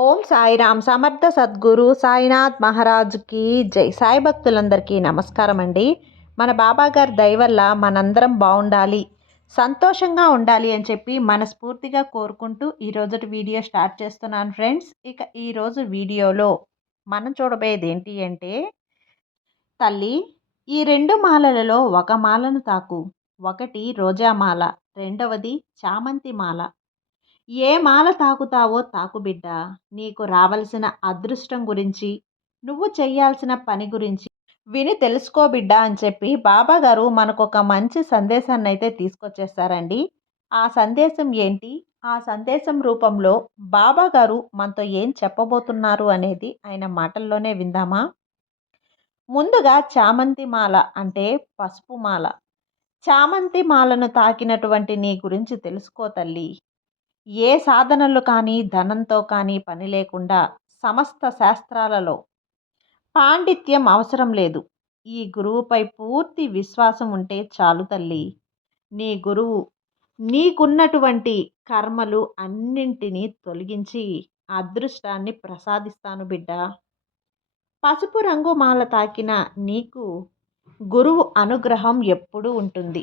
ఓం సాయిరామ్ సమర్థ సద్గురు సాయినాథ్ మహారాజుకి జై. సాయి భక్తులందరికీ నమస్కారం అండి. మన బాబా గారి దయ మనందరం బాగుండాలి సంతోషంగా ఉండాలి అని చెప్పి మనస్ఫూర్తిగా కోరుకుంటూ ఈరోజు వీడియో స్టార్ట్ చేస్తున్నాను ఫ్రెండ్స్. ఇక ఈరోజు వీడియోలో మనం చూడబోయేది ఏంటి అంటే తల్లి ఈ రెండు మాలలలో ఒక మాలను తాకు. ఒకటి రోజా మాల రెండవది చామంతి మాల. ఏ మాల తాకుతావో తాకుబిడ్డ నీకు రావలసిన అదృష్టం గురించి నువ్వు చేయాల్సిన పని గురించి విని తెలుసుకో బిడ్డ అని చెప్పి బాబా గారు మనకు ఒక మంచి సందేశాన్ని అయితే తీసుకొచ్చేస్తారండి. ఆ సందేశం ఏంటి? ఆ సందేశం రూపంలో బాబా గారు మనతో ఏం చెప్పబోతున్నారు అనేది ఆయన మాటల్లోనే విందామా? ముందుగా చామంతి మాల అంటే పసుపు మాల. చామంతి మాలను తాకినటువంటి నీ గురించి తెలుసుకో తల్లి. ఏ సాధనలు కానీ ధనంతో కానీ పని లేకుండా సమస్త శాస్త్రాలలో పాండిత్యం అవసరం లేదు. ఈ గురువుపై పూర్తి విశ్వాసం ఉంటే చాలు తల్లి. నీ గురువు నీకున్నటువంటి కర్మలు అన్నింటినీ తొలగించి అదృష్టాన్ని ప్రసాదిస్తాను బిడ్డ. పసుపు రంగు మాల తాకిన నీకు గురువు అనుగ్రహం ఎప్పుడూ ఉంటుంది.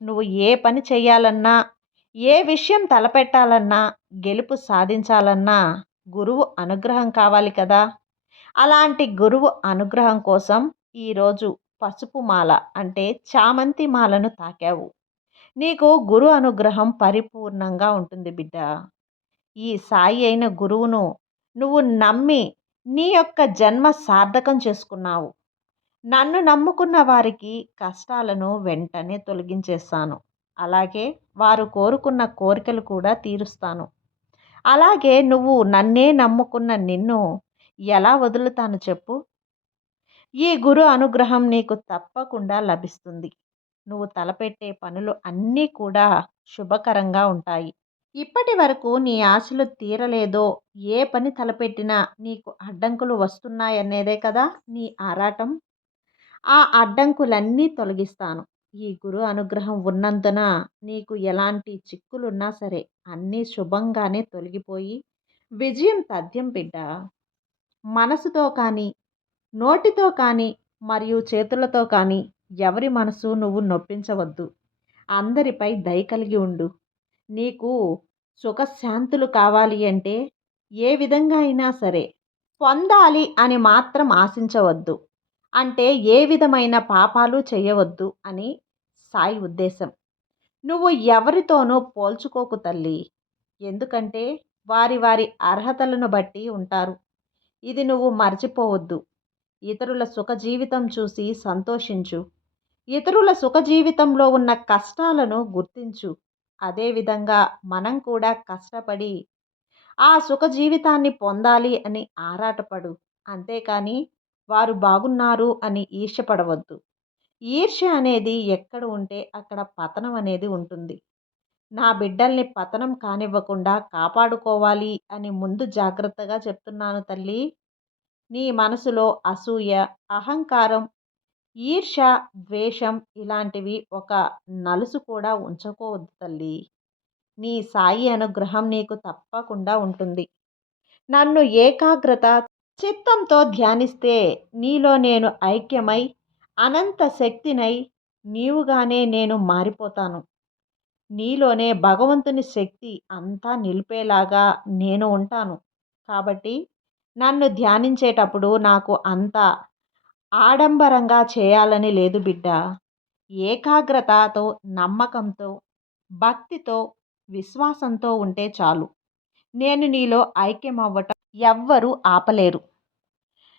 నువ్వు ఏ పని చేయాలన్నా ఏ విషయం తలపెట్టాలన్నా గెలుపు సాధించాలన్నా గురువు అనుగ్రహం కావాలి కదా! అలాంటి గురువు అనుగ్రహం కోసం ఈరోజు పసుపు మాల అంటే చామంతి మాలను తాకావు. నీకు గురు అనుగ్రహం పరిపూర్ణంగా ఉంటుంది బిడ్డ. ఈ సాయి అయిన గురువును నువ్వు నమ్మి నీ యొక్క జన్మ సార్థకం చేసుకున్నావు. నన్ను నమ్ముకున్న వారికి కష్టాలను వెంటనే తొలగించేస్తాను. అలాగే వారు కోరుకున్న కోరికలు కూడా తీరుస్తాను. అలాగే నువ్వు నన్నే నమ్ముకున్న నిన్ను ఎలా వదులుతాను చెప్పు? ఈ గురు అనుగ్రహం నీకు తప్పకుండా లభిస్తుంది. నువ్వు తలపెట్టే పనులు అన్నీ కూడా శుభకరంగా ఉంటాయి. ఇప్పటి వరకు నీ ఆశలు తీరలేదో ఏ పని తలపెట్టినా నీకు అడ్డంకులు వస్తున్నాయనేదే కదా నీ ఆరాటం? ఆ అడ్డంకులన్నీ తొలగిస్తాను. ఈ గురు అనుగ్రహం ఉన్నందున నీకు ఎలాంటి చిక్కులున్నా సరే అన్నీ శుభంగానే తొలగిపోయి విజయం తథ్యం బిడ్డ. మనసుతో కానీ నోటితో కానీ మరియు చేతులతో కానీ ఎవరి మనసు నువ్వు నొప్పించవద్దు. అందరిపై దయ కలిగి ఉండు. నీకు సుఖశాంతులు కావాలి అంటే ఏ విధంగా అయినా సరే పొందాలి అని మాత్రం ఆశించవద్దు. అంటే ఏ విధమైన పాపాలు చేయవద్దు అని సాయి ఉద్దేశం. నువ్వు ఎవరితోనూ పోల్చుకోకు తల్లి. ఎందుకంటే వారి వారి అర్హతలను బట్టి ఉంటారు. ఇది నువ్వు మర్చిపోవద్దు. ఇతరుల సుఖ జీవితం చూసి సంతోషించు. ఇతరుల సుఖ జీవితంలో ఉన్న కష్టాలను గుర్తించు. అదేవిధంగా మనం కూడా కష్టపడి ఆ సుఖ జీవితాన్ని పొందాలి అని ఆరాటపడు. అంతేకాని వారు బాగున్నారు అని ఈర్ష్యపడవద్దు. ఈర్ష్య అనేది ఎక్కడ ఉంటే అక్కడ పతనం అనేది ఉంటుంది. నా బిడ్డల్ని పతనం కానివ్వకుండా కాపాడుకోవాలి అని ముందు జాగ్రత్తగా చెప్తున్నాను తల్లి. నీ మనసులో అసూయ అహంకారం ఈర్ష ద్వేషం ఇలాంటివి ఒక నలుసు కూడా ఉంచుకోవద్దు తల్లి. నీ సాయి అనుగ్రహం నీకు తప్పకుండా ఉంటుంది. నన్ను ఏకాగ్రత చిత్తంతో ధ్యానిస్తే నీలో నేను ఐక్యమై అనంత శక్తినై నీవుగానే నేను మారిపోతాను. నీలోనే భగవంతుని శక్తి అంతా నిలిపేలాగా నేను ఉంటాను. కాబట్టి నన్ను ధ్యానించేటప్పుడు నాకు అంత ఆడంబరంగా చేయాలని లేదు బిడ్డ. ఏకాగ్రతతో నమ్మకంతో భక్తితో విశ్వాసంతో ఉంటే చాలు. నేను నీలో ఐక్యమవ్వటం ఎవ్వరూ ఆపలేరు.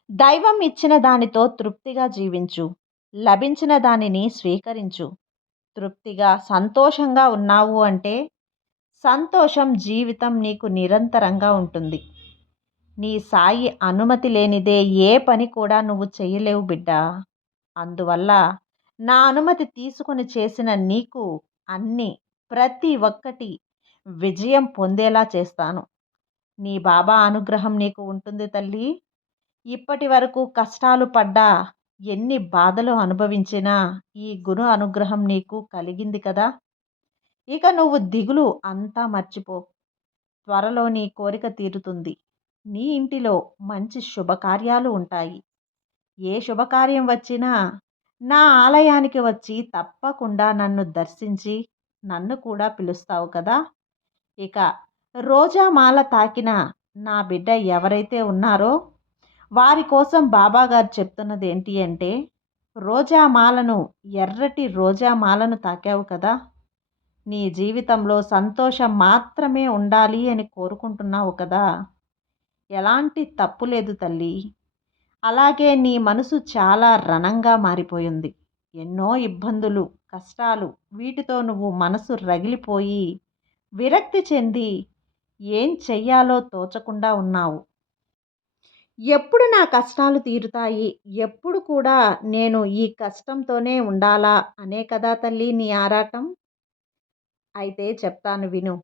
దైవం ఇచ్చిన దానితో తృప్తిగా జీవించు. లభించిన దానిని స్వీకరించు. తృప్తిగా సంతోషంగా ఉన్నావు అంటే సంతోషం జీవితం నీకు నిరంతరంగా ఉంటుంది. నీ సాయి అనుమతి లేనిదే ఏ పని కూడా నువ్వు చేయలేవు బిడ్డ. అందువల్ల నా అనుమతి తీసుకుని చేసిన నీకు అన్నీ ప్రతి ఒక్కటి విజయం పొందేలా చేస్తాను. నీ బాబా అనుగ్రహం నీకు ఉంటుంది తల్లి. ఇప్పటి వరకు కష్టాలు పడ్డా ఎన్ని బాధలు అనుభవించినా ఈ గురు అనుగ్రహం నీకు కలిగింది కదా. ఇక నువ్వు దిగులు అంతా మర్చిపో. త్వరలో నీ కోరిక తీరుతుంది. నీ ఇంటిలో మంచి శుభకార్యాలు ఉంటాయి. ఏ శుభకార్యం వచ్చినా నా ఆలయానికి వచ్చి తప్పకుండా నన్ను దర్శించి నన్ను కూడా పిలుస్తావు కదా. ఇక రోజా మాల తాకిన నా బిడ్డ ఎవరైతే ఉన్నారో వారి కోసం బాబాగారు చెప్తున్నది ఏంటి అంటే రోజా మాలను ఎర్రటి రోజా మాలను తాకావు కదా. నీ జీవితంలో సంతోషం మాత్రమే ఉండాలి అని కోరుకుంటున్నావు కదా. ఎలాంటి తప్పు లేదు తల్లి. అలాగే నీ మనసు చాలా రణంగా మారిపోయింది. ఎన్నో ఇబ్బందులు కష్టాలు వీటితో నువ్వు మనసు రగిలిపోయి విరక్తి చెంది ఏం చెయ్యాలో తోచకుండా ఉన్నావు. ఎప్పుడు నా కష్టాలు తీరుతాయి? ఎప్పుడు కూడా నేను ఈ కష్టంతోనే ఉండాలా? అనే కదా తల్లి నీ ఆరాటం. అయితే చెప్తాను విను.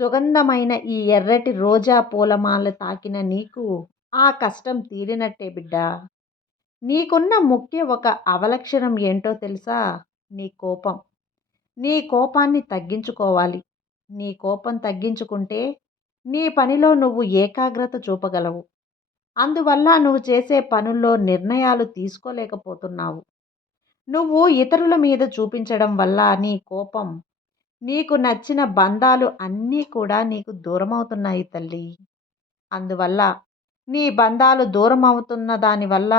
సుగంధమైన ఈ ఎర్రటి రోజా పూలమాల తాకిన నీకు ఆ కష్టం తీరినట్టే బిడ్డ. నీకున్న ముఖ్య ఒక అవలక్షణం ఏంటో తెలుసా? నీ కోపం. నీ కోపాన్ని తగ్గించుకోవాలి. నీ కోపం తగ్గించుకుంటే నీ పనిలో నువ్వు ఏకాగ్రత చూపగలవు. అందువల్ల నువ్వు చేసే పనుల్లో నిర్ణయాలు తీసుకోలేకపోతున్నావు. నువ్వు ఇతరుల మీద చూపించడం వల్ల నీ కోపం నీకు నచ్చిన బంధాలు అన్నీ కూడా నీకు దూరం అవుతున్నాయి తల్లి. అందువల్ల నీ బంధాలు దూరం అవుతున్న దానివల్ల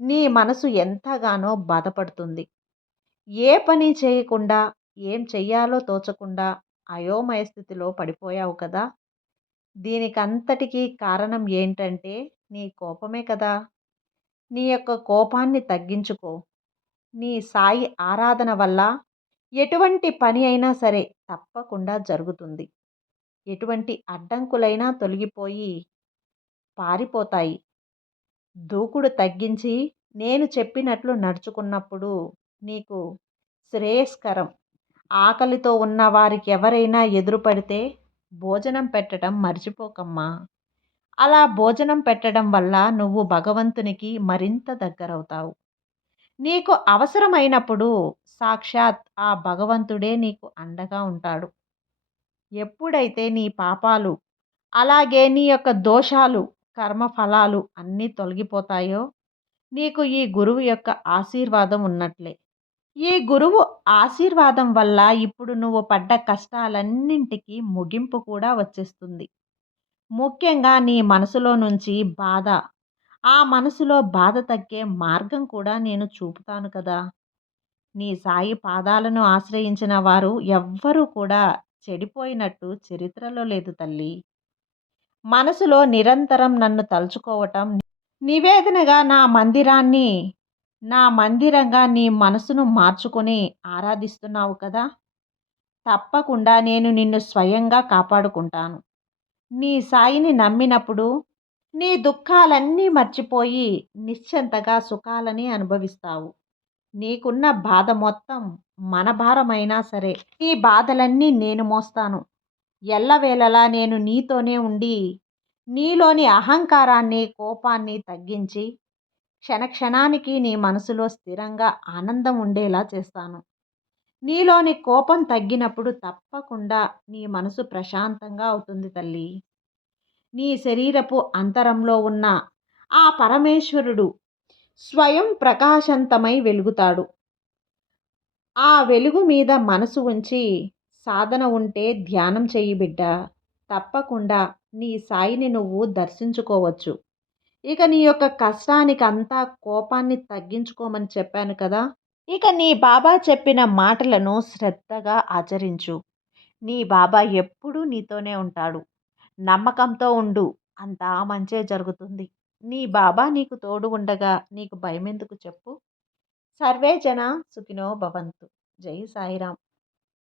నీ మనసు ఎంతగానో బాధపడుతుంది. ఏ పని చేయకుండా ఏం చెయ్యాలో తోచకుండా అయోమయ స్థితిలో పడిపోయావు కదా! దీనికంతటికీ కారణం ఏంటంటే నీ కోపమే కదా! నీ యొక్క కోపాన్ని తగ్గించుకో. నీ సాయి ఆరాధన వల్ల ఎటువంటి పని అయినా సరే తప్పకుండా జరుగుతుంది. ఎటువంటి అడ్డంకులైనా తొలగిపోయి పారిపోతాయి. దూకుడు తగ్గించి నేను చెప్పినట్లు నడుచుకున్నప్పుడు నీకు శ్రేయస్కరం. ఆకలితో ఉన్న వారికి ఎవరైనా ఎదురుపడితే భోజనం పెట్టడం మర్చిపోకమ్మా. అలా భోజనం పెట్టడం వల్ల నువ్వు భగవంతునికి మరింత దగ్గరవుతావు. నీకు అవసరమైనప్పుడు సాక్షాత్ ఆ భగవంతుడే నీకు అండగా ఉంటాడు. ఎప్పుడైతే నీ పాపాలు అలాగే నీ యొక్క దోషాలు కర్మఫలాలు అన్నీ తొలగిపోతాయో నీకు ఈ గురువు యొక్క ఆశీర్వాదం ఉన్నట్లే. ఈ గురువు ఆశీర్వాదం వల్ల ఇప్పుడు నువ్వు పడ్డ కష్టాలన్నింటికి ముగింపు కూడా వచ్చేస్తుంది. ముఖ్యంగా నీ మనసులో నుంచి బాధ. ఆ మనసులో బాధ తగ్గే మార్గం కూడా నేను చూపుతాను కదా. నీ సాయి పాదాలను ఆశ్రయించిన వారు ఎవ్వరూ కూడా చెడిపోయినట్టు చరిత్రలో లేదు తల్లి. మనసులో నిరంతరం నన్ను తలుచుకోవటం నివేదనగా నా మందిరాన్ని నా మందిరంగా నీ మనసును మార్చుకొని ఆరాధిస్తున్నావు కదా! తప్పకుండా నేను నిన్ను స్వయంగా కాపాడుకుంటాను. నీ సాయిని నమ్మినప్పుడు నీ దుఃఖాలన్నీ మర్చిపోయి నిశ్చంతగా సుఖాలని అనుభవిస్తావు. నీకున్న బాధ మొత్తం మన భారమైనా సరే ఈ బాధలన్నీ నేను మోస్తాను. ఎల్లవేళలా నేను నీతోనే ఉండి నీలోని అహంకారాన్ని కోపాన్ని తగ్గించి క్షణక్షణానికి నీ మనసులో స్థిరంగా ఆనందం ఉండేలా చేస్తాను. నీలోని కోపం తగ్గినప్పుడు తప్పకుండా నీ మనసు ప్రశాంతంగా అవుతుంది తల్లి. నీ శరీరపు అంతరంలో ఉన్న ఆ పరమేశ్వరుడు స్వయం ప్రకాశంతమై వెలుగుతాడు. ఆ వెలుగు మీద మనసు ఉంచి సాధన ఉంటే ధ్యానం చేయి బిడ్డ. తప్పకుండా నీ సాయిని నువ్వు దర్శించుకోవచ్చు. ఇక నీ యొక్క కష్టానికి అంతా కోపాన్ని తగ్గించుకోమని చెప్పాను కదా! ఇక నీ బాబా చెప్పిన మాటలను శ్రద్ధగా ఆచరించు. నీ బాబా ఎప్పుడూ నీతోనే ఉంటాడు. నమ్మకంతో ఉండు. అంతా మంచే జరుగుతుంది. నీ బాబా నీకు తోడు ఉండగా నీకు భయం ఎందుకు చెప్పు? సర్వే జన సుఖినో భవంతు. జై సాయిరాం